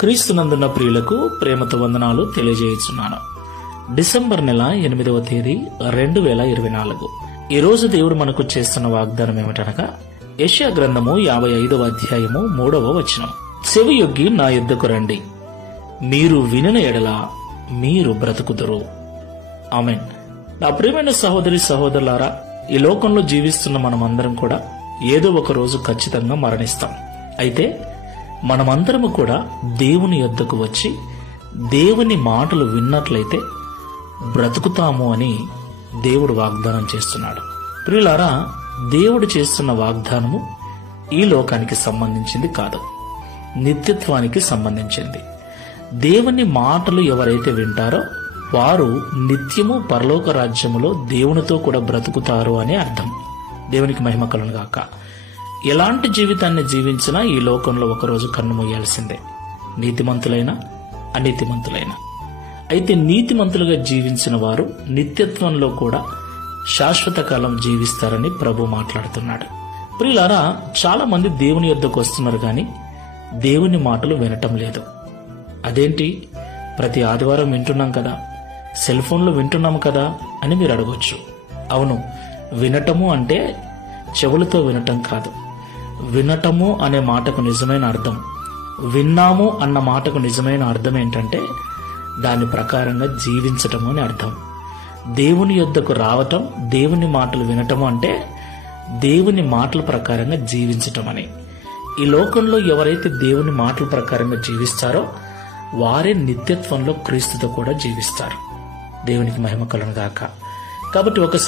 క్రీస్తునందున్న ప్రియులకు ప్రేమతో వందనాలు తెలియజేయుచున్నాను. డిసెంబర్ నెల 8వ తేదీ 2024. ఈ రోజు దేవుడు మనకు చేస్తున్న వాగ్దానం ఏమిటనగా యెషయా గ్రంథము 55వ అధ్యాయము 3వ వచనం. చెవియొగ్గి నా యొద్దకు రండి, మీరు వినిన ఎడల మీరు బ్రతుకుదురు. ఆమేన్. నా ప్రియమైన సహోదరి సహోదరులారా, ఈ లోకంలో జీవిస్తున్న మనమందరం కూడా ఏదో ఒక రోజు ఖచ్చితంగా మరణిస్తాం. అయితే మనమందరము కూడా దేవుని యొద్దకు వచ్చి దేవుని మాటలు విన్నట్లయితే బ్రతుకుతాము అని దేవుడు వాగ్దానం చేస్తున్నాడు. ప్రియులారా, దేవుడు చేస్తున్న వాగ్దానము ఈ లోకానికి సంబంధించింది కాదు, నిత్యత్వానికి సంబంధించింది. దేవుని మాటలు ఎవరైతే వింటారో వారు నిత్యము పరలోక రాజ్యములో దేవునితో కూడా బ్రతుకుతారు అని అర్థం. దేవునికి మహిమ కలుగును గాక. ఎలాంటి జీవితాన్ని జీవించినా ఈ లోకంలో ఒకరోజు కన్ను మూయాల్సిందే, నీతిమంతులైనా అనీతిమంతులైనా. అయితే నీతిమంతులుగా జీవించిన వారు నిత్యత్వంలో కూడా శాశ్వత కాలం జీవిస్తారని ప్రభు మాట్లాడుతున్నాడు. ప్రియులారా, చాలా మంది దేవుని యొద్దకు వస్తున్నారు కానీ దేవుని మాటలు వినటం లేదు. అదేంటి, ప్రతి ఆదివారం వింటున్నాం కదా, సెల్ ఫోన్లో వింటున్నాం కదా అని మీరు అడగొచ్చు. అవును, వినటము అంటే చెవులతో వినటం కాదు. వినటము అనే మాటకు నిజమైన అర్థం, విన్నాము అన్న మాటకు నిజమైన అర్థం ఏంటంటే దాని ప్రకారంగా జీవించటము అని అర్థం. దేవుని యొద్దకు రావటం, దేవుని మాటలు వినటము అంటే దేవుని మాటల ప్రకారంగా జీవించటం అని. ఈ లోకంలో ఎవరైతే దేవుని మాటల ప్రకారంగా జీవిస్తారో వారే నిత్యత్వంలో క్రీస్తుతో కూడా జీవిస్తారు. దేవునికి మహిమ కలుగును గాక. కాబట్టి ఒక